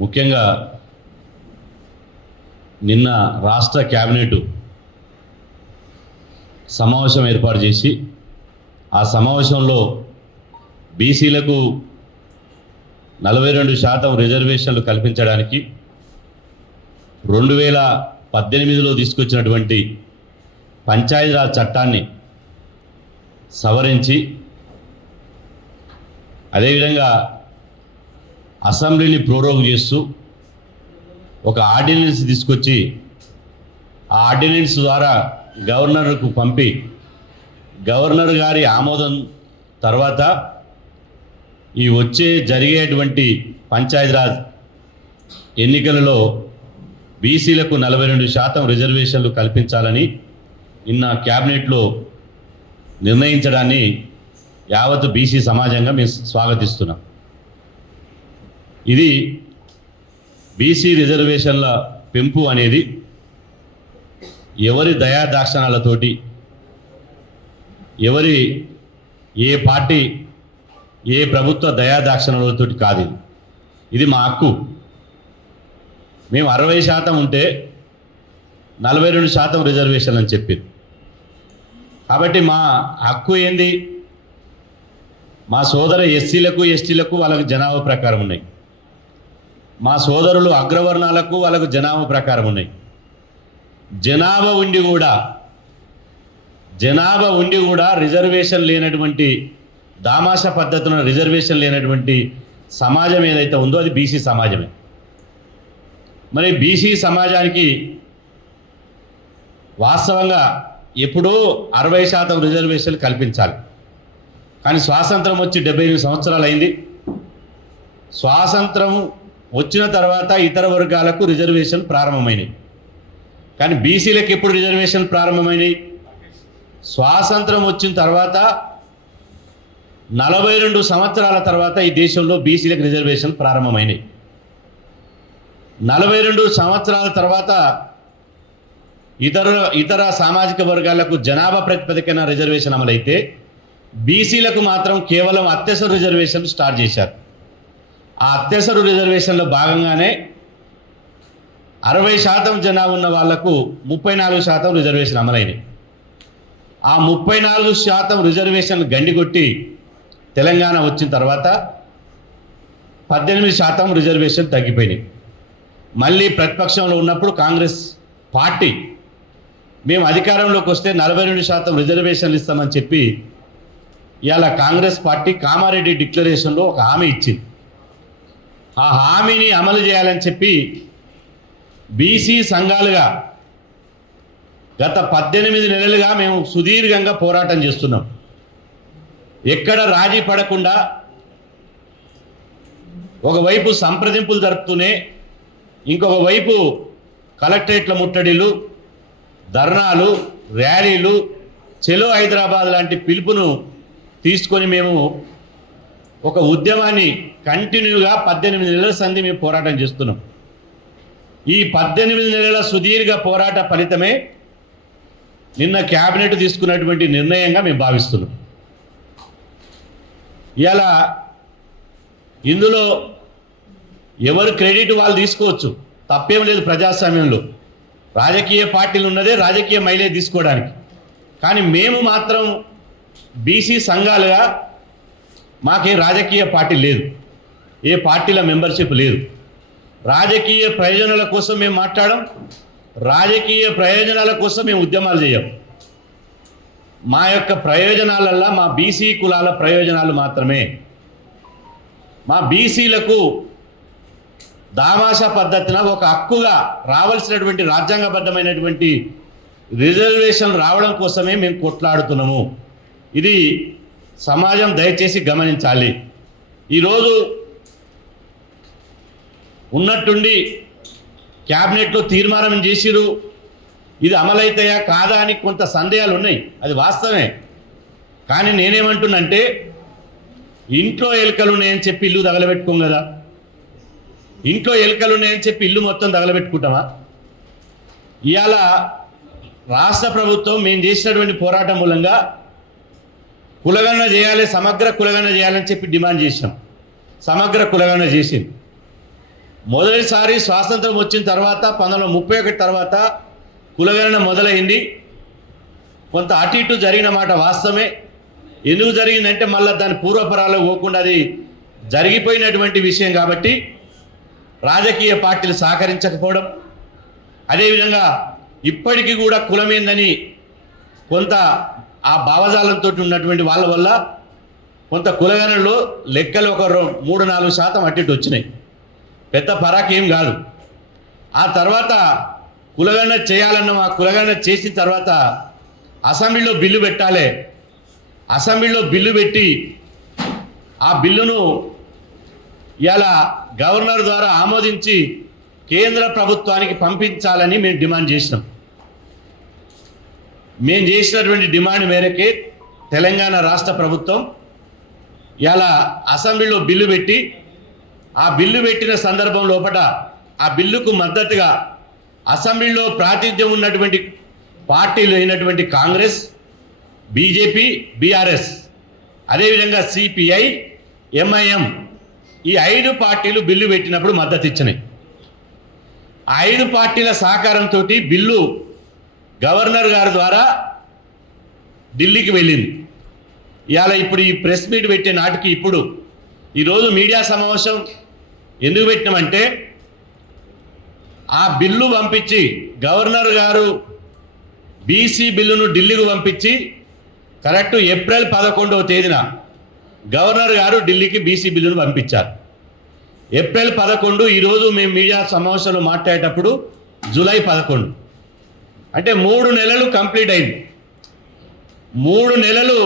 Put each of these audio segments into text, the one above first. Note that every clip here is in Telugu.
ముఖ్యంగా నిన్న రాష్ట్ర క్యాబినెట్ సమావేశం ఏర్పాటు చేసి ఆ సమావేశంలో బీసీలకు నలభై రెండు శాతం రిజర్వేషన్లు కల్పించడానికి రెండు వేల పద్దెనిమిదిలో తీసుకొచ్చినటువంటి పంచాయతీరాజ్ చట్టాన్ని సవరించి అదేవిధంగా అసెంబ్లీని ప్రోరోగ్ చేస్తూ ఒక ఆర్డినెన్స్ తీసుకొచ్చి ఆ ఆర్డినెన్స్ ద్వారా గవర్నర్కు పంపి గవర్నర్ గారి ఆమోదం తర్వాత ఈ వచ్చే జరిగేటువంటి పంచాయతీరాజ్ ఎన్నికలలో బీసీలకు నలభై రెండు శాతం రిజర్వేషన్లు కల్పించాలని నిన్న క్యాబినెట్లో నిర్ణయించడాన్ని యావత్ బీసీ సమాజంగా మేము స్వాగతిస్తున్నాం. ఇది బీసీ రిజర్వేషన్ల పెంపు అనేది ఎవరి దయాదాక్షణాలతోటి ఎవరి ఏ పార్టీ ఏ ప్రభుత్వ దయాదాక్షణాలతోటి కాదు ఇది. మా హక్కు. మేము అరవై శాతం ఉంటే నలభై రెండు శాతం రిజర్వేషన్ అని చెప్పింది కాబట్టి మా హక్కు ఏంది? మా సోదర ఎస్సీలకు ఎస్టీలకు వాళ్ళకి జనాభా ప్రకారం ఉన్నాయి. మా సోదరులు అగ్రవర్ణాలకు వాళ్ళకు జనాభా ప్రకారం ఉన్నాయి. జనాభా ఉండి కూడా జనాభా ఉండి కూడా రిజర్వేషన్ లేనటువంటి దామాష పద్ధతిలో రిజర్వేషన్ లేనటువంటి సమాజం ఏదైతే ఉందో అది బీసీ సమాజమే. మరి బీసీ సమాజానికి వాస్తవంగా ఎప్పుడూ అరవై శాతం రిజర్వేషన్లు కల్పించాలి. కానీ స్వాతంత్రం వచ్చి డెబ్బై ఎనిమిది సంవత్సరాలు అయింది. స్వాతంత్రం వచ్చిన తర్వాత ఇతర వర్గాలకు రిజర్వేషన్ ప్రారంభమైనవి కానీ బీసీలకు ఎప్పుడు రిజర్వేషన్ ప్రారంభమైనవి స్వాతంత్రం వచ్చిన తర్వాత నలభై రెండు సంవత్సరాల తర్వాత ఈ దేశంలో బీసీలకు రిజర్వేషన్ ప్రారంభమైనవి నలభై రెండు సంవత్సరాల తర్వాత ఇతర ఇతర సామాజిక వర్గాలకు జనాభా ప్రాతిపదికన రిజర్వేషన్ అమలైతే బీసీలకు మాత్రం కేవలం అత్యవసర రిజర్వేషన్ స్టార్ట్ చేశారు. ఆ అత్యవసర రిజర్వేషన్లో భాగంగానే అరవై శాతం జనాభా ఉన్న వాళ్ళకు ముప్పై నాలుగు శాతం రిజర్వేషన్ అమలైనవి ఆ ముప్పై నాలుగు శాతం రిజర్వేషన్ గండికొట్టి తెలంగాణ వచ్చిన తర్వాత పద్దెనిమిది శాతం రిజర్వేషన్ తగ్గిపోయినాయి. మళ్ళీ ప్రతిపక్షంలో ఉన్నప్పుడు కాంగ్రెస్ పార్టీ మేము అధికారంలోకి వస్తే నలభై రెండు శాతం రిజర్వేషన్లు ఇస్తామని చెప్పి ఇవాళ కాంగ్రెస్ పార్టీ కామారెడ్డి డిక్లరేషన్లో ఒక హామీ ఇచ్చింది. ఆ హామీని అమలు చేయాలని చెప్పి బీసీ సంఘాలుగా గత పద్దెనిమిది నెలలుగా మేము సుదీర్ఘంగా పోరాటం చేస్తున్నాం. ఎక్కడ రాజీ పడకుండా ఒకవైపు సంప్రదింపులు జరుపుతూనే ఇంకొక వైపు కలెక్టరేట్ల ముట్టడిలు ధర్నాలు ర్యాలీలు చెలో హైదరాబాద్ లాంటి పిలుపును తీసుకొని మేము ఒక ఉద్యమాన్ని కంటిన్యూగా పద్దెనిమిది నెలల సంధి మేము పోరాటం చేస్తున్నాం. ఈ పద్దెనిమిది నెలల సుదీర్ఘ పోరాట ఫలితమే నిన్న క్యాబినెట్ తీసుకున్నటువంటి నిర్ణయంగా మేము భావిస్తున్నాం. ఇలా ఇందులో ఎవరు క్రెడిట్ వాళ్ళు తీసుకోవచ్చు? తప్పేం లేదు ప్రజాస్వామ్యంలో. రాజకీయ పార్టీలు ఉన్నదే రాజకీయ మైలేజ్ తీసుకోవడానికి. కానీ మేము మాత్రం బీసీ సంఘాలుగా మాకే రాజకీయ పార్టీ లేదు. ఏ పార్టీల మెంబర్షిప్ లేదు. రాజకీయ ప్రయోజనాల కోసం మేము మాట్లాడం రాజకీయ ప్రయోజనాల కోసం మేము ఉద్యమాలు చేయం. మా యొక్క ప్రయోజనాలల్లా మా బీసీ కులాల ప్రయోజనాలు మాత్రమే. మా బీసీలకు దామాషా పద్ధతిన ఒక హక్కుగా రావాల్సినటువంటి రాజ్యాంగబద్ధమైనటువంటి రిజర్వేషన్ రావడం కోసమే మేము కొట్లాడుతున్నాము. ఇది సమాజం దయచేసి గమనించాలి. ఈరోజు ఉన్నట్టుండి క్యాబినెట్లో తీర్మానం చేసిరు ఇది అమలైతాయా కాదా అని కొంత సందేహాలు ఉన్నాయి అది వాస్తవమే. కానీ నేనేమంటున్నంటే ఇంట్లో ఎలుకలు ఉన్నాయని చెప్పి ఇల్లు తగలబెట్టుకోం కదా. ఇంట్లో ఎలుకలు ఉన్నాయని చెప్పి ఇల్లు మొత్తం తగలబెట్టుకుంటామా? ఇవాళ రాష్ట్ర ప్రభుత్వం మేము చేసినటువంటి పోరాటం మూలంగా కులగణన చేయాలి సమగ్ర కులగణన చేయాలని చెప్పి డిమాండ్ చేసినాం సమగ్ర కులగణన చేసింది. మొదటిసారి స్వాతంత్రం వచ్చిన తర్వాత పంతొమ్మిది ముప్పై ఒకటి తర్వాత కులగణన మొదలైంది. కొంత అటు ఇటు జరిగిన మాట వాస్తవమే. ఎందుకు జరిగిందంటే మళ్ళీ దాని పూర్వపరాలు పోకుండా అది జరిగిపోయినటువంటి విషయం కాబట్టి రాజకీయ పార్టీలు సహకరించకపోవడం. అదేవిధంగా ఇప్పటికీ కూడా కులమేందని కొంత ఆ భావజాలంతో ఉన్నటువంటి వాళ్ళ వల్ల కొంత కులగనలు లెక్కలు ఒక రో- మూడు నాలుగు శాతం అటు వచ్చినాయి. పెద్ద పరాక్ ఏం కాదు. ఆ తర్వాత కులగణన చేయాలన్న ఆ కులగణన చేసిన తర్వాత అసెంబ్లీలో బిల్లు పెట్టాలి. అసెంబ్లీలో బిల్లు పెట్టి ఆ బిల్లును ఇలా గవర్నర్ ద్వారా ఆమోదించి కేంద్ర ప్రభుత్వానికి పంపించాలని మేము డిమాండ్ చేసినాం. మేము చేసినటువంటి డిమాండ్ మేరకే తెలంగాణ రాష్ట్ర ప్రభుత్వం ఇలా అసెంబ్లీలో బిల్లు పెట్టి ఆ బిల్లు పెట్టిన సందర్భం లోపల ఆ బిల్లుకు మద్దతుగా అసెంబ్లీలో ప్రాతినిధ్యం ఉన్నటువంటి పార్టీలు అయినటువంటి కాంగ్రెస్ బీజేపీ బీఆర్ఎస్ అదేవిధంగా సిపిఐ ఎంఐఎం ఈ ఐదు పార్టీలు బిల్లు పెట్టినప్పుడు మద్దతు ఇచ్చినాయి. ఆ ఐదు పార్టీల సహకారంతో బిల్లు గవర్నర్ గారి ద్వారా ఢిల్లీకి వెళ్ళింది. ఇవాళ ఇప్పుడు ఈ ప్రెస్ మీట్ పెట్టే నాటికి ఇప్పుడు ఈరోజు మీడియా సమావేశం ఎందుకు పెట్టినామంటే ఆ బిల్లు పంపించి గవర్నర్ గారు బీసీ బిల్లును ఢిల్లీకి పంపించి కరెక్ట్ ఏప్రిల్ పదకొండవ తేదీన గవర్నర్ గారు ఢిల్లీకి బీసీ బిల్లును పంపించారు. ఏప్రిల్ పదకొండు ఈరోజు మేము మీడియా సమావేశంలో మాట్లాడేటప్పుడు జూలై పదకొండు. అంటే మూడు నెలలు కంప్లీట్ అయింది. మూడు నెలలు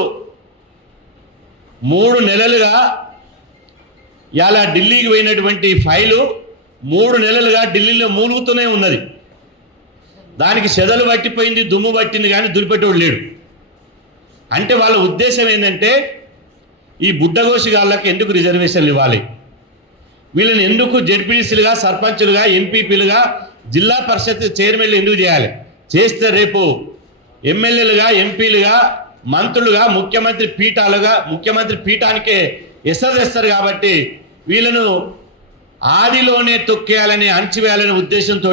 మూడు నెలలుగా ఇలా ఢిల్లీకి పోయినటువంటి ఫైలు మూడు నెలలుగా ఢిల్లీలో మూలుగుతూనే ఉన్నది. దానికి సెదలు పట్టిపోయింది దుమ్ము పట్టింది కానీ దురిపెట్టేవాడు లేడు. అంటే వాళ్ళ ఉద్దేశం ఏంటంటే ఈ బుడ్డగోషిగాళ్ళకి ఎందుకు రిజర్వేషన్లు ఇవ్వాలి? వీళ్ళని ఎందుకు జడ్పీసీలుగా సర్పంచులుగా ఎంపీపీలుగా జిల్లా పరిషత్ చైర్మన్లు ఎందుకు చేయాలి? చేస్తే రేపు ఎమ్మెల్యేలుగా ఎంపీలుగా మంత్రులుగా ముఖ్యమంత్రి పీఠాలుగా ముఖ్యమంత్రి పీఠానికే ఎసరేస్తారు కాబట్టి వీళ్ళను ఆదిలోనే తొక్కేయాలని అణచివేయాలనే ఉద్దేశంతో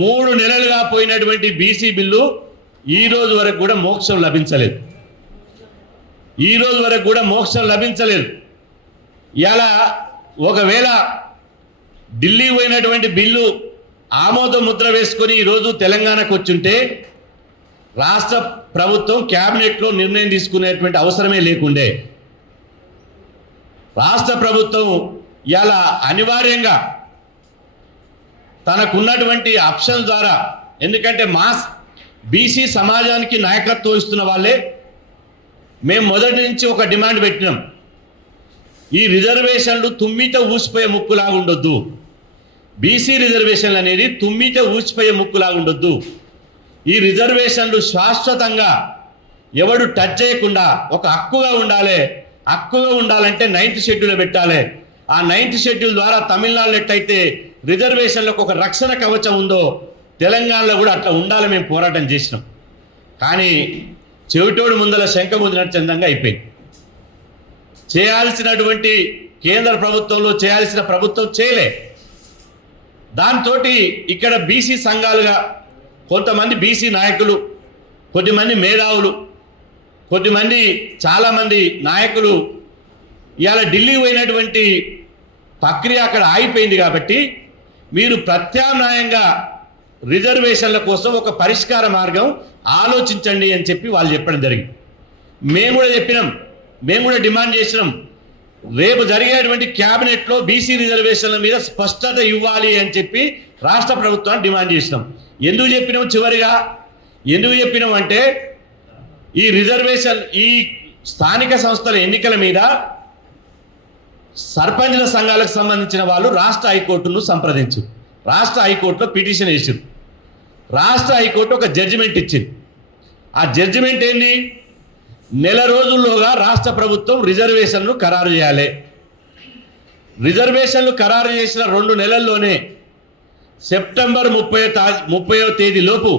మూడు నెలలుగా పోయినటువంటి బీసీ బిల్లు ఈ రోజు వరకు కూడా మోక్షం లభించలేదు. ఈ రోజు వరకు కూడా మోక్షం లభించలేదు. ఇలా ఒకవేళ ఢిల్లీ పోయినటువంటి బిల్లు ఆమోద ముద్ర వేసుకొని ఈరోజు తెలంగాణకు వచ్చుంటే రాష్ట్ర ప్రభుత్వం క్యాబినెట్లో నిర్ణయం తీసుకునేటువంటి అవసరమే లేకుండే. రాష్ట్ర ప్రభుత్వం ఇలా అనివార్యంగా తనకున్నటువంటి ఆప్షన్ ద్వారా ఎందుకంటే మాస్ బీసీ సమాజానికి నాయకత్వం ఇస్తున్న వాళ్ళే మేము మొదటి నుంచి ఒక డిమాండ్ పెట్టినాం. ఈ రిజర్వేషన్లు తుమ్మిత ఊసిపోయే ముక్కులాగా ఉండొద్దు బీసీ రిజర్వేషన్లు అనేది తుమ్మితే ఊచిపోయే ముక్కులాగా ఉండొద్దు. ఈ రిజర్వేషన్లు శాశ్వతంగా ఎవడు టచ్ చేయకుండా ఒక హక్కుగా ఉండాలి హక్కుగా ఉండాలంటే నైన్త్ షెడ్యూల్ పెట్టాలి. ఆ నైన్త్ షెడ్యూల్ ద్వారా తమిళనాడులో ఎట్టయితే రిజర్వేషన్లకు ఒక రక్షణ కవచం ఉందో తెలంగాణలో కూడా అట్లా ఉండాలని మేము పోరాటం చేసినాం. కానీ చెవిటోడు ముందల శంఖ ముదినట్టు చందంగా అయిపోయింది. చేయాల్సినటువంటి కేంద్ర ప్రభుత్వంలో చేయాల్సిన ప్రభుత్వం చేయలే. దాంతో ఇక్కడ బీసీ సంఘాలుగా కొంతమంది బీసీ నాయకులు కొద్దిమంది మేధావులు కొద్దిమంది చాలామంది నాయకులు ఇవాళ ఢిల్లీ పోయినటువంటి ప్రక్రియ అక్కడ ఆగిపోయింది కాబట్టి మీరు ప్రత్యామ్నాయంగా రిజర్వేషన్ల కోసం ఒక పరిష్కార మార్గం ఆలోచించండి అని చెప్పి వాళ్ళు చెప్పడం జరిగింది. మేము కూడా చెప్పినాం. మేము కూడా డిమాండ్ చేసినాం. రేపు జరిగేటువంటి క్యాబినెట్లో బీసీ రిజర్వేషన్ల మీద స్పష్టత ఇవ్వాలి అని చెప్పి రాష్ట్ర ప్రభుత్వాన్ని డిమాండ్ చేసినాం. ఎందుకు చెప్పినాం చివరిగా? ఎందుకు చెప్పినాం అంటే ఈ రిజర్వేషన్ ఈ స్థానిక సంస్థల ఎన్నికల మీద సర్పంచ్ల సంఘాలకు సంబంధించిన వాళ్ళు రాష్ట్ర హైకోర్టును సంప్రదించు రాష్ట్ర హైకోర్టులో పిటిషన్ వేసారు రాష్ట్ర హైకోర్టు ఒక జడ్జిమెంట్ ఇచ్చింది. ఆ జడ్జిమెంట్ ఏంటి నెల రోజుల్లోగా రాష్ట్ర ప్రభుత్వం రిజర్వేషన్లు ఖరారు చేయాలి. రిజర్వేషన్లు ఖరారు చేసిన రెండు నెలల్లోనే సెప్టెంబర్ ముప్పై తా ముప్పైవ తేదీలోపు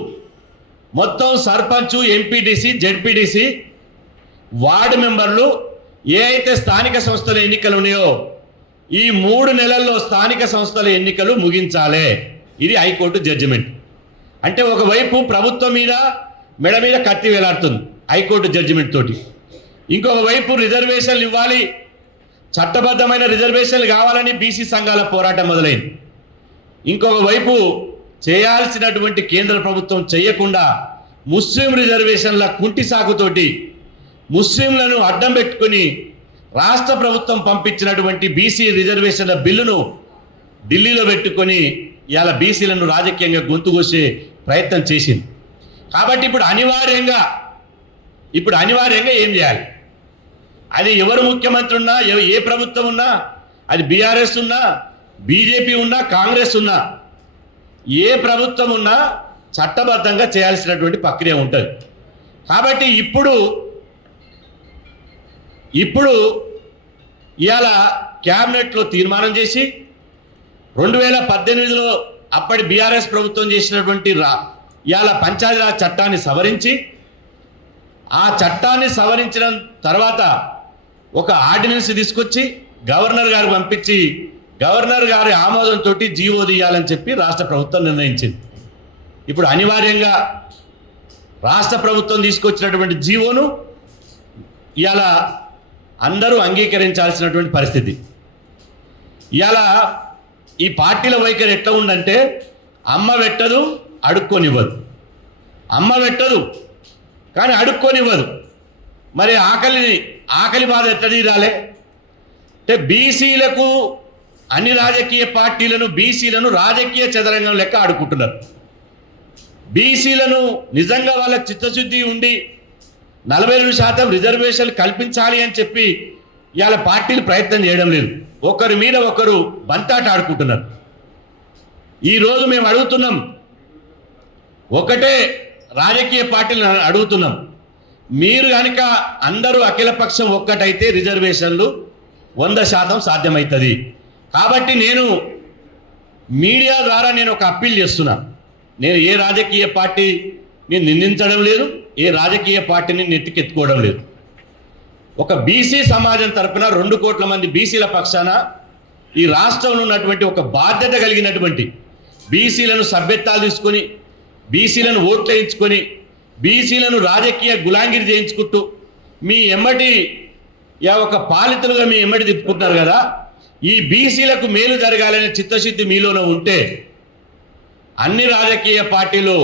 మొత్తం సర్పంచ్ ఎంపీటీసీ జెడ్పీటీసీ వార్డు మెంబర్లు ఏ అయితే స్థానిక సంస్థల ఎన్నికలు ఉన్నాయో ఈ మూడు నెలల్లో స్థానిక సంస్థల ఎన్నికలు ముగించాలే. ఇది హైకోర్టు జడ్జిమెంట్. అంటే ఒకవైపు ప్రభుత్వం మీద మెడ మీద కత్తి వేలాడుతుంది. హైకోర్టు జడ్జిమెంట్ తోటి. ఇంకొక వైపు రిజర్వేషన్లు ఇవ్వాలి. చట్టబద్ధమైన రిజర్వేషన్లు కావాలని బీసీ సంఘాల పోరాటం మొదలైంది. ఇంకొక వైపు చేయాల్సినటువంటి కేంద్ర ప్రభుత్వం చేయకుండా ముస్లిం రిజర్వేషన్ల కుంటి సాకుతోటి ముస్లింలను అడ్డం పెట్టుకుని రాష్ట్ర ప్రభుత్వం పంపించినటువంటి బీసీ రిజర్వేషన్ల బిల్లును ఢిల్లీలో పెట్టుకొని ఇవాళ బీసీలను రాజకీయంగా గొంతుకొసే ప్రయత్నం చేసింది. కాబట్టి ఇప్పుడు అనివార్యంగా ఇప్పుడు అనివార్యంగా ఏం చేయాలి? అది ఎవరు ముఖ్యమంత్రి ఉన్నా ఏ ప్రభుత్వం ఉన్నా అది బీఆర్ఎస్ ఉన్నా బీజేపీ ఉన్నా కాంగ్రెస్ ఉన్నా ఏ ప్రభుత్వం ఉన్నా చట్టబద్ధంగా చేయాల్సినటువంటి ప్రక్రియ ఉంటుంది. కాబట్టి ఇప్పుడు ఇప్పుడు ఇవాళ క్యాబినెట్లో తీర్మానం చేసి రెండు వేల పద్దెనిమిదిలో అప్పటి బీఆర్ఎస్ ప్రభుత్వం చేసినటువంటి రా ఇవాళ పంచాయతీరాజ్ చట్టాన్ని సవరించి ఆ చట్టాన్ని సవరించిన తర్వాత ఒక ఆర్డినెన్స్ తీసుకొచ్చి గవర్నర్ గారికి పంపించి గవర్నర్ గారి ఆమోదంతో జీవో తీయాలని చెప్పి రాష్ట్ర ప్రభుత్వం నిర్ణయించింది. ఇప్పుడు అనివార్యంగా రాష్ట్ర ప్రభుత్వం తీసుకొచ్చినటువంటి జీవోను ఇవాళ అందరూ అంగీకరించాల్సినటువంటి పరిస్థితి. ఇవాళ ఈ పార్టీల వైఖరి ఎట్లా ఉందంటే అమ్మ పెట్టదు అడుక్కొనివ్వదు అమ్మ పెట్టదు కానీ అడుక్కొనివ్వదు. మరి ఆకలిని ఆకలి బాధ ఎట్ట తీరాలే? అంటే బీసీలకు అన్ని రాజకీయ పార్టీలను బీసీలను రాజకీయ చదరంగం లెక్క ఆడుకుంటున్నారు. బీసీలను నిజంగా వాళ్ళ చిత్తశుద్ధి ఉండి నలభై రెండు శాతం రిజర్వేషన్లు కల్పించాలి అని చెప్పి ఇవాళ పార్టీలు ప్రయత్నం చేయడం లేదు. ఒకరి మీద ఒకరు బంతాట ఆడుకుంటున్నారు. ఈరోజు మేము అడుగుతున్నాం ఒకటే రాజకీయ పార్టీలను అడుగుతున్నాం. మీరు కనుక అందరూ అఖిలపక్షం ఒక్కటైతే రిజర్వేషన్లు వంద శాతం సాధ్యమవుతుంది కాబట్టి నేను మీడియా ద్వారా నేను ఒక అప్పీల్ చేస్తున్నా. నేను ఏ రాజకీయ పార్టీని నిందించడం లేదు ఏ రాజకీయ పార్టీని నెత్తికెత్తుకోవడం లేదు. ఒక బీసీ సమాజం తరపున రెండు కోట్ల మంది బీసీల పక్షాన ఈ రాష్ట్రంలో ఉన్నటువంటి ఒక బాధ్యత కలిగినటువంటి బీసీలను సభ్యత్వాలు తీసుకొని బీసీలను ఓట్లు వేయించుకొని బీసీలను రాజకీయ గులాంగిరి చేయించుకుంటూ మీ ఎమ్మటి యా ఒక పాలితులుగా మీ ఎమ్మటి తిప్పుకుంటున్నారు కదా ఈ బీసీలకు మేలు జరగాలనే చిత్తశుద్ధి మీలోనే ఉంటే అన్ని రాజకీయ పార్టీలు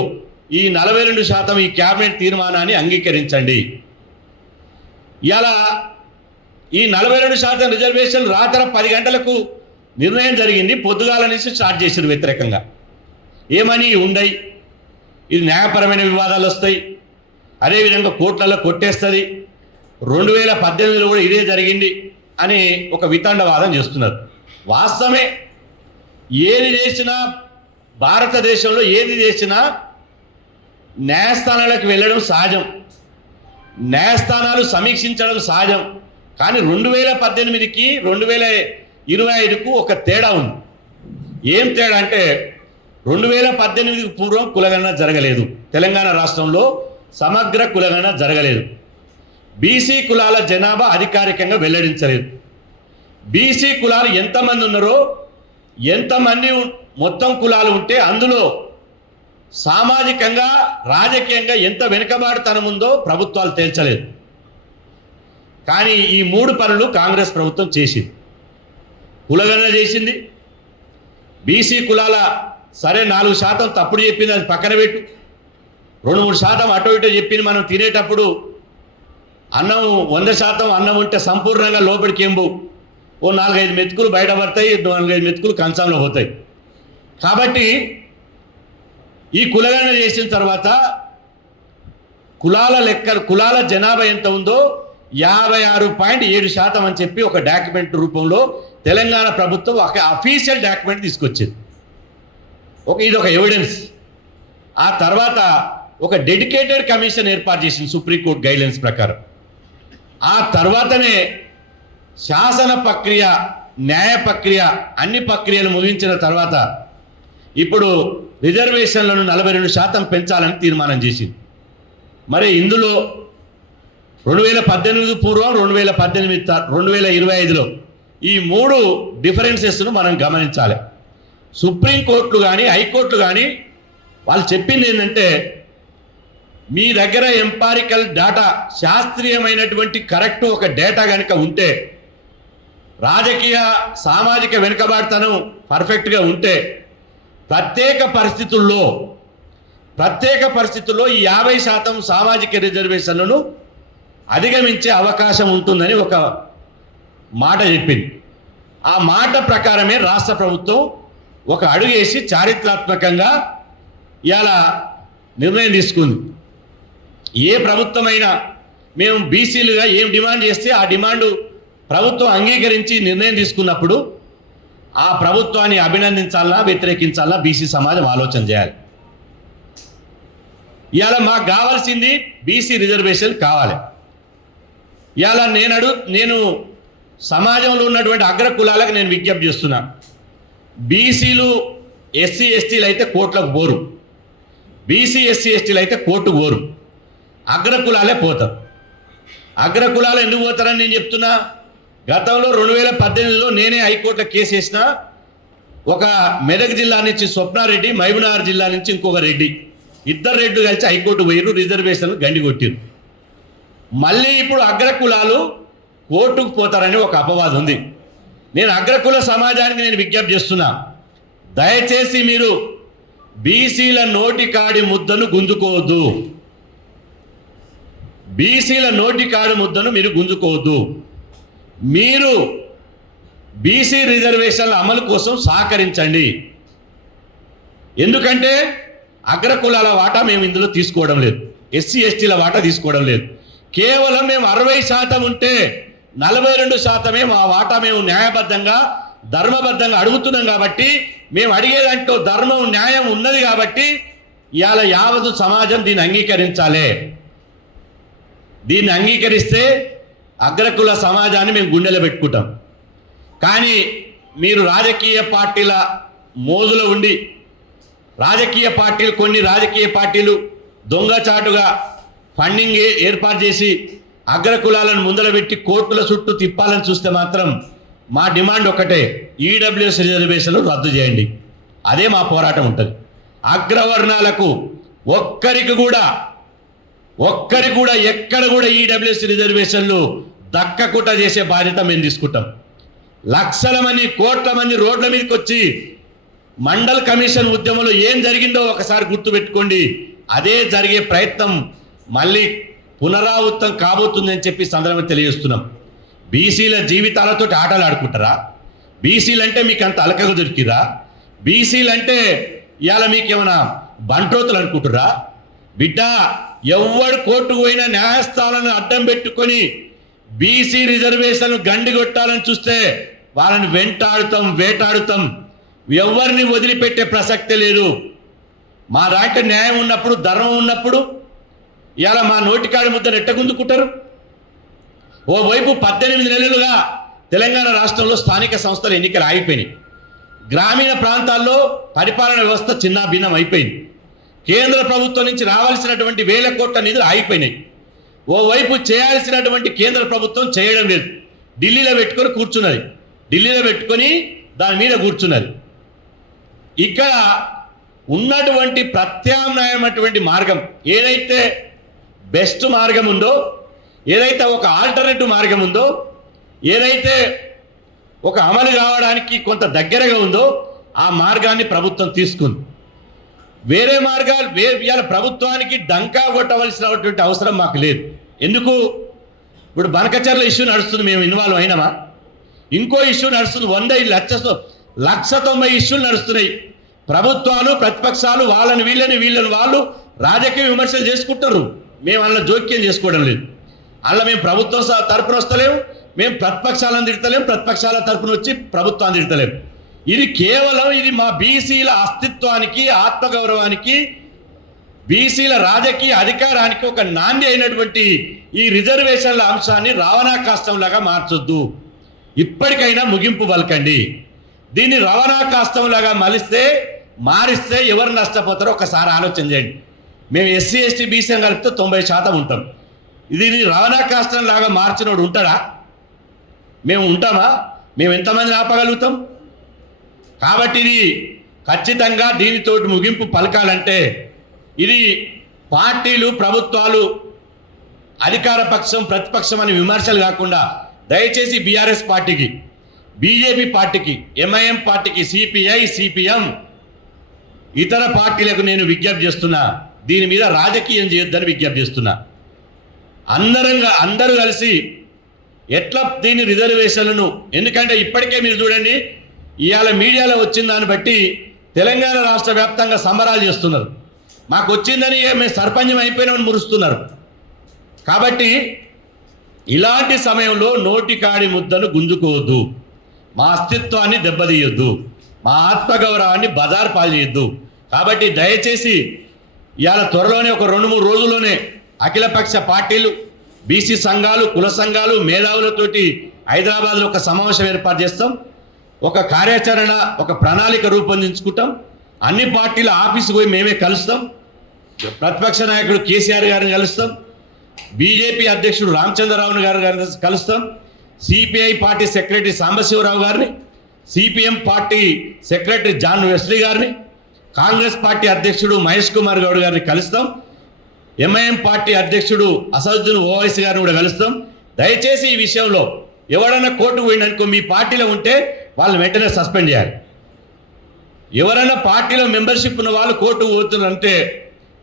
ఈ నలభై రెండు శాతం ఈ క్యాబినెట్ తీర్మానాన్ని అంగీకరించండి. ఇలా ఈ నలభై రెండు శాతం రిజర్వేషన్ రాత్రి పది గంటలకు నిర్ణయం జరిగింది పొద్దుగాల నుంచి స్టార్ట్ చేసారు వ్యతిరేకంగా. ఏమని ఉండయి? ఇది న్యాయపరమైన వివాదాలు వస్తాయి. అదేవిధంగా కోర్టులలో కొట్టేస్తుంది. రెండు వేల పద్దెనిమిదిలో కూడా ఇదే జరిగింది అని ఒక వితండవాదం చేస్తున్నారు. వాస్తవమే ఏది చేసినా భారతదేశంలో ఏది చేసినా న్యాయస్థానాలకు వెళ్ళడం సహజం. న్యాయస్థానాలు సమీక్షించడం సహజం. కానీ రెండు వేల పద్దెనిమిదికి రెండు వేల ఇరవై ఐదుకు ఒక తేడా ఉంది. ఏం తేడా అంటే రెండు వేల పద్దెనిమిదికి పూర్వం కులగణన జరగలేదు. తెలంగాణ రాష్ట్రంలో సమగ్ర కులగణన జరగలేదు. బీసీ కులాల జనాభా అధికారికంగా వెల్లడించలేదు. బీసీ కులాలు ఎంతమంది ఉన్నారో ఎంతమంది మొత్తం కులాలు ఉంటే అందులో సామాజికంగా రాజకీయంగా ఎంత వెనుకబాటుతనం ఉందో ప్రభుత్వాలు తేల్చలేదు. కానీ ఈ మూడు పనులు కాంగ్రెస్ ప్రభుత్వం చేసింది. కులగణన చేసింది. బీసీ కులాల సరే నాలుగు శాతం తప్పుడు చెప్పింది అది పక్కన పెట్టు. రెండు మూడు శాతం అటో ఇటు చెప్పింది మనం తినేటప్పుడు అన్నం వంద శాతం అన్నం ఉంటే సంపూర్ణంగా లోపలికి ఏం పోవు. ఓ నాలుగైదు మెతుకులు బయట పడతాయి నాలుగైదు మెతుకులు కంచంలో పోతాయి. కాబట్టి ఈ కులగణన చేసిన తర్వాత కులాల లెక్క కులాల జనాభా ఎంత ఉందో యాభై ఆరు పాయింట్ ఏడు శాతం అని చెప్పి ఒక డాక్యుమెంట్ రూపంలో తెలంగాణ ప్రభుత్వం ఒక అఫీషియల్ డాక్యుమెంట్ తీసుకొచ్చింది. ఒక ఇది ఒక ఎవిడెన్స్ ఆ తర్వాత ఒక డెడికేటెడ్ కమిషన్ ఏర్పాటు చేసింది సుప్రీంకోర్టు గైడ్లైన్స్ ప్రకారం. ఆ తర్వాతనే శాసన ప్రక్రియ న్యాయ ప్రక్రియ అన్ని ప్రక్రియలు ముగించిన తర్వాత ఇప్పుడు రిజర్వేషన్లను నలభై రెండు శాతం పెంచాలని తీర్మానం చేసింది. మరి ఇందులో రెండు వేల పద్దెనిమిది పూర్వం రెండు వేల పద్దెనిమిది రెండు వేల ఇరవై ఐదులో ఈ మూడు డిఫరెన్సెస్ను మనం గమనించాలి. సుప్రీంకోర్టులు కానీ హైకోర్టులు కానీ వాళ్ళు చెప్పింది ఏంటంటే మీ దగ్గర ఎంపారికల్ డేటా శాస్త్రీయమైనటువంటి కరెక్ట్ ఒక డేటా కనుక ఉంటే రాజకీయ సామాజిక వెనుకబాటుతనం పర్ఫెక్ట్గా ఉంటే ప్రత్యేక పరిస్థితుల్లో ప్రత్యేక పరిస్థితుల్లో ఈ యాభై శాతం సామాజిక రిజర్వేషన్లను అధిగమించే అవకాశం ఉంటుందని ఒక మాట చెప్పింది. ఆ మాట ప్రకారమే రాష్ట్ర ప్రభుత్వం ఒక అడుగేసి చారిత్రాత్మకంగా ఇలా నిర్ణయం తీసుకుంది. ఏ ప్రభుత్వమైనా మేము బీసీలుగా ఏం డిమాండ్ చేస్తే ఆ డిమాండు ప్రభుత్వం అంగీకరించి నిర్ణయం తీసుకున్నప్పుడు ఆ ప్రభుత్వాన్ని అభినందించాలా వ్యతిరేకించాలా బీసీ సమాజం ఆలోచన చేయాలి. ఇవాళ మాకు కావాల్సింది బీసీ రిజర్వేషన్ కావాలి. ఇవాళ నేను అడు నేను సమాజంలో ఉన్నటువంటి అగ్ర కులాలకు నేను విజ్ఞప్తి చేస్తున్నాను బీసీలు ఎస్సీ ఎస్టీలు అయితే కోర్టులకు పోరు. బీసీ ఎస్సీ ఎస్టీలు అయితే కోర్టు పోరు. అగ్ర కులాలే పోతారు. అగ్ర కులాలు ఎందుకు పోతారని నేను చెప్తున్నా? గతంలో రెండు వేల పద్దెనిమిదిలో నేనే హైకోర్టులో కేసు వేసిన ఒక మెదక్ జిల్లా నుంచి స్వప్నారెడ్డి మహబూబ్నగర్ జిల్లా నుంచి ఇంకొక రెడ్డి. ఇద్దరు రెడ్డి కలిసి హైకోర్టు పోయారు రిజర్వేషన్లు గండి కొట్టిరు మళ్ళీ ఇప్పుడు అగ్ర కులాలు కోర్టుకు పోతారని ఒక అపవాదం ఉంది. నేను అగ్రకుల సమాజానికి నేను విజ్ఞప్తి చేస్తున్నా. దయచేసి మీరు బీసీల నోటి కాడి ముద్దను గుంజుకోవద్దు. బీసీల నోటి కాడి ముద్దను మీరు గుంజుకోవద్దు. మీరు బీసీ రిజర్వేషన్ల అమలు కోసం సహకరించండి. ఎందుకంటే అగ్రకులాల వాటా మేము ఇందులో తీసుకోవడం లేదు. ఎస్సీ ఎస్టీల వాటా తీసుకోవడం లేదు. కేవలం మేము అరవై శాతం ఉంటే నలభై రెండు శాతమే మా వాటా మేము న్యాయబద్ధంగా ధర్మబద్ధంగా అడుగుతున్నాం కాబట్టి మేము అడిగే దాంట్లో ధర్మం న్యాయం ఉన్నది కాబట్టి ఇవాళ యావత్ సమాజం దీన్ని అంగీకరించాలి. దీన్ని అంగీకరిస్తే అగ్రకుల సమాజాన్ని మేము గుండెలో పెట్టుకుంటాం. కానీ మీరు రాజకీయ పార్టీల మోజులో ఉండి రాజకీయ పార్టీలు కొన్ని రాజకీయ పార్టీలు దొంగచాటుగా ఫండింగ్ ఏర్పాటు చేసి అగ్రకులాలను ముందర పెట్టి కోర్టుల చుట్టూ తిప్పాలని చూస్తే మాత్రం మా డిమాండ్ ఒకటే ఈడబ్ల్యూఎస్ రిజర్వేషన్లు రద్దు చేయండి. అదే మా పోరాటం ఉంటుంది. అగ్రవర్ణాలకు ఒక్కరికి కూడా ఒక్కరి కూడా ఎక్కడ కూడా ఈడబ్ల్యూఎస్ రిజర్వేషన్లు దక్కకుండా చేసే బాధ్యత మేము తీసుకుంటాం. లక్షల మంది కోట్ల మంది రోడ్ల మీదకి వచ్చి మండల్ కమిషన్ ఉద్యమంలో ఏం జరిగిందో ఒకసారి గుర్తుపెట్టుకోండి. అదే జరిగే ప్రయత్నం మళ్ళీ పునరావృతం కాబోతుందని చెప్పి సందర్భంగా తెలియజేస్తున్నాం. బీసీల జీవితాలతో ఆటలు ఆడుకుంటారా? బీసీలు అంటే మీకు అంత అలకగా దొరికిరా? బీసీలు అంటే ఇవాళ మీకు ఏమైనా బంట్రోతులు అనుకుంటురా బిడ్డ ఎవడు కోర్టుకు పోయినా న్యాయస్థానాలను అడ్డం పెట్టుకొని బీసీ రిజర్వేషన్లు గండి కొట్టాలని చూస్తే వాళ్ళని వెంటాడుతాం వేటాడుతాం. ఎవరిని వదిలిపెట్టే ప్రసక్తే లేదు. మా దాంట్లో న్యాయం ఉన్నప్పుడు ధర్మం ఉన్నప్పుడు ఇవాళ మా నోటికాడి ముద్దను ఎట్టగుందుకుంటారు ఓవైపు పద్దెనిమిది నెలలుగా తెలంగాణ రాష్ట్రంలో స్థానిక సంస్థల ఎన్నికలు ఆగిపోయినాయి. గ్రామీణ ప్రాంతాల్లో పరిపాలన వ్యవస్థ చిన్నాభిన్నం అయిపోయింది. కేంద్ర ప్రభుత్వం నుంచి రావాల్సినటువంటి వేల కోట్ల నిధులు ఆగిపోయినాయి. ఓవైపు చేయాల్సినటువంటి కేంద్ర ప్రభుత్వం చేయడం లేదు. ఢిల్లీలో పెట్టుకొని కూర్చున్నది. ఢిల్లీలో పెట్టుకొని దాని మీద కూర్చున్నది. ఇక్కడ ఉన్నటువంటి ప్రత్యామ్నాయమైనటువంటి మార్గం ఏదైతే బెస్ట్ మార్గం ఉందో ఏదైతే ఒక ఆల్టర్నేటివ్ మార్గం ఉందో ఏదైతే ఒక అమలు కావడానికి కొంత దగ్గరగా ఉందో ఆ మార్గాన్ని ప్రభుత్వం తీసుకుంది. వేరే మార్గాలు వే ప్రభుత్వానికి డంకా కొట్టవలసినటువంటి అవసరం మాకు లేదు. ఎందుకు? ఇప్పుడు బనకచర్ల ఇష్యూ నడుస్తుంది మేము ఇన్వాల్వ్ అయినామా? ఇంకో ఇష్యూ నడుస్తుంది వంద లక్ష లక్ష తొంభై ఇష్యూలు నడుస్తున్నాయి. ప్రభుత్వాలు ప్రతిపక్షాలు వాళ్ళని వీళ్ళని వీళ్ళని వాళ్ళు రాజకీయ విమర్శలు చేసుకుంటారు మేము అందులో జోక్యం చేసుకోవడం లేదు. అందులో మేము ప్రభుత్వం తరపున వస్తలేము మేము ప్రతిపక్షాలను తిడతలేము ప్రతిపక్షాల తరపున వచ్చి ప్రభుత్వాన్ని తిడతలేము ఇది కేవలం ఇది మా బీసీల అస్తిత్వానికి ఆత్మగౌరవానికి బీసీల రాజకీయ అధికారానికి ఒక నాంది అయినటువంటి ఈ రిజర్వేషన్ల అంశాన్ని రవాణా కాష్టంలాగా మార్చొద్దు. ఇప్పటికైనా ముగింపు పలకండి. దీన్ని రవాణా కాష్టంలాగా మలిస్తే మారిస్తే ఎవరు నష్టపోతారో ఒకసారి ఆలోచన చేయండి. మేము ఎస్సీ ఎస్టీ బీసీ కలిపితే తొంభై శాతం ఉంటాం. ఇది రవాణా కాష్టం లాగా మార్చినోడు ఉంటాడా? మేము ఉంటామా? మేము ఎంతమందిని ఆపగలుగుతాం? కాబట్టి ఇది ఖచ్చితంగా దీనితో ముగింపు పలకాలంటే ఇది పార్టీలు ప్రభుత్వాలు అధికార పక్షం ప్రతిపక్షం అనే విమర్శలు కాకుండా దయచేసి బీఆర్ఎస్ పార్టీకి బీజేపీ పార్టీకి ఎంఐఎం పార్టీకి సిపిఐ సిపిఎం ఇతర పార్టీలకు నేను విజ్ఞప్తి చేస్తున్నా. దీని మీద రాజకీయం చేయొద్దని విజ్ఞప్తి చేస్తున్నా. అందరంగా అందరూ కలిసి ఎట్లా దీని రిజర్వేషన్లను ఎందుకంటే ఇప్పటికే మీరు చూడండి ఇవాళ మీడియాలో వచ్చిన దాన్ని బట్టి తెలంగాణ రాష్ట్ర వ్యాప్తంగా సంబరాలు చేస్తున్నారు. మాకు వచ్చిందని మేము సర్పంచం అయిపోయినామని మురుస్తున్నారు. కాబట్టి ఇలాంటి సమయంలో నోటికాడి ముద్దను గుంజుకోవద్దు. మా అస్తిత్వాన్ని దెబ్బతీయొద్దు. మా ఆత్మగౌరవాన్ని బజార్ పాలు చేయొద్దు. కాబట్టి దయచేసి ఇవాళ త్వరలోనే ఒక రెండు మూడు రోజుల్లోనే అఖిలపక్ష పార్టీలు బీసీ సంఘాలు కుల సంఘాలు మేధావులతోటి హైదరాబాద్లో ఒక సమావేశం ఏర్పాటు చేస్తాం. ఒక కార్యాచరణ ఒక ప్రణాళిక రూపొందించుకుంటాం. అన్ని పార్టీల ఆఫీస్కి పోయి మేమే కలుస్తాం. ప్రతిపక్ష నాయకుడు కేసీఆర్ గారిని కలుస్తాం. బీజేపీ అధ్యక్షుడు రామచంద్రరావు గారు గారిని కలుస్తాం. సిపిఐ పార్టీ సెక్రటరీ సాంబశివరావు గారిని CPM party secretary John Wesley గారిని కాంగ్రెస్ పార్టీ అధ్యక్షుడు మహేష్ కుమార్ గౌడ్ గారిని కలుస్తాం. ఎంఐఎం పార్టీ అధ్యక్షుడు అసదుద్దీన్ ఓవైసీ గారిని కూడా కలుస్తాం. దయచేసి ఈ విషయంలో ఎవరైనా కోర్టు పోయిననుకో మీ పార్టీలో ఉంటే వాళ్ళని వెంటనే సస్పెండ్ చేయాలి. ఎవరైనా పార్టీలో మెంబర్షిప్ ఉన్న వాళ్ళు కోర్టు పోతున్నారంటే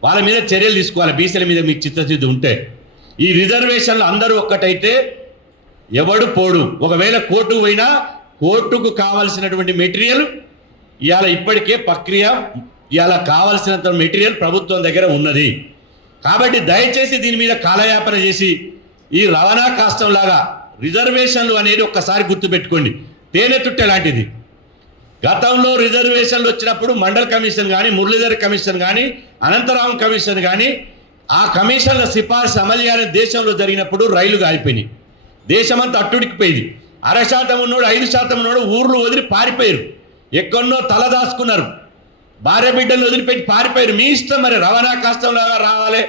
వాళ్ళ మీద చర్యలు తీసుకోవాలి. బీసీల మీద మీకు చిత్తశుద్ధి ఉంటే. ఈ రిజర్వేషన్లు అందరూ ఒక్కటైతే ఎవడు పోడు. ఒకవేళ కోర్టు పోయినా కోర్టుకు కావలసినటువంటి మెటీరియల్ ఇవాళ ఇప్పటికే ప్రక్రియ ఇవాళ కావలసినంత మెటీరియల్ ప్రభుత్వం దగ్గర ఉన్నది. కాబట్టి దయచేసి దీని మీద కాలయాపన చేసి ఈ రవాణా కాష్టం లాగా రిజర్వేషన్లు అనేది ఒక్కసారి గుర్తుపెట్టుకోండి. తేనె తుట్టె లాంటిది. గతంలో రిజర్వేషన్లు వచ్చినప్పుడు మండల్ కమిషన్ కానీ మురళీధర్ కమిషన్ కానీ అనంతరాం కమిషన్ కానీ ఆ కమిషన్ల సిఫార్సు అమలు చేయాలని దేశంలో జరిగినప్పుడు రైలు కాలిపోయినాయి దేశమంతా అట్టుడికిపోయింది. అర శాతం ఉన్నోడు ఐదు శాతం ఉన్నోడు ఊర్లు వదిలి పారిపోయారు. ఎక్కడో తల దాచుకున్నారు. భార్య బిడ్డలు వదిలిపెట్టి పారిపోయారు. మీ ఇష్టం మరి రవాణా కష్టంలాగా రావాలి.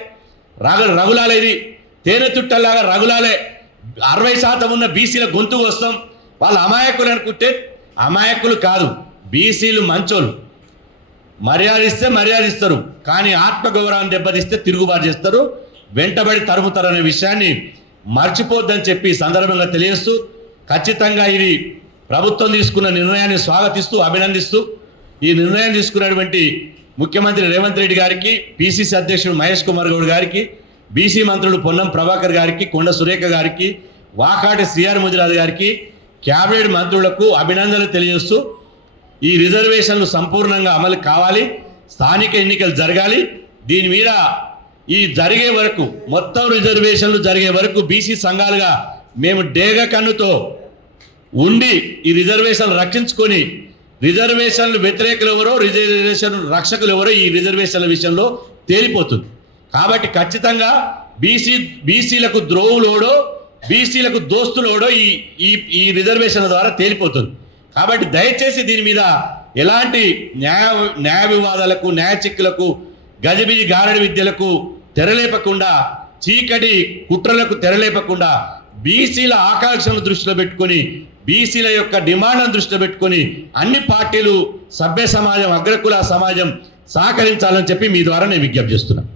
రగ రగులాలేది. తేనె తుట్టలాగా రగులాలే. అరవై శాతం ఉన్న బీసీల గొంతు వస్తాం వాళ్ళు అమాయకులు అనుకుంటే అమాయకులు కాదు బీసీలు మంచోళ్ళు. మర్యాద ఇస్తే మర్యాద ఇస్తారు కానీ ఆత్మగౌరవాన్ని దెబ్బతిస్తే తిరుగుబాటు చేస్తారు. వెంటబడి తరుముతారు అనే విషయాన్ని మర్చిపోద్దని చెప్పి సందర్భంగా తెలియస్తూ ఖచ్చితంగా ఇది ప్రభుత్వం తీసుకున్న నిర్ణయాన్ని స్వాగతిస్తూ అభినందిస్తూ ఈ నిర్ణయం తీసుకున్నటువంటి ముఖ్యమంత్రి రేవంత్ రెడ్డి గారికి పిసిసి అధ్యక్షుడు మహేష్ కుమార్ గౌడ్ గారికి బీసీ మంత్రులు పొన్నం ప్రభాకర్ గారికి కొండ సురేఖ గారికి వాకాటి శ్రీఆర్ ముదిరాజు గారికి క్యాబినెట్ మంత్రులకు అభినందనలు తెలియజేస్తూ ఈ రిజర్వేషన్లు సంపూర్ణంగా అమలు కావాలి స్థానిక ఎన్నికలు జరగాలి. దీని మీద ఈ జరిగే వరకు మొత్తం రిజర్వేషన్లు జరిగే వరకు బీసీ సంఘాలుగా మేము డేగ కన్నుతో ఉండి ఈ రిజర్వేషన్లు రక్షించుకొని రిజర్వేషన్లు వ్యతిరేకులు ఎవరో రిజర్వేషన్ రక్షకులు ఎవరో ఈ రిజర్వేషన్ల విషయంలో తేలిపోతుంది. కాబట్టి ఖచ్చితంగా బీసీ బీసీలకు ద్రోవులోడో బీసీలకు దోస్తులోడో ఈ ఈ ఈ రిజర్వేషన్ల ద్వారా తేలిపోతుంది. కాబట్టి దయచేసి దీని మీద ఎలాంటి న్యాయ న్యాయ వివాదాలకు న్యాయ చిక్కులకు గజిబిజి గారడి విద్యలకు తెరలేపకుండా చీకటి కుట్రలకు తెరలేపకుండా బీసీల ఆకాంక్షలను దృష్టిలో పెట్టుకొని బీసీల యొక్క డిమాండ్ను దృష్టిలో పెట్టుకొని అన్ని పార్టీలు సభ్య సమాజం అగ్రకుల సమాజం సహకరించాలని చెప్పి మీ ద్వారా నేను విజ్ఞప్తి చేస్తున్నాను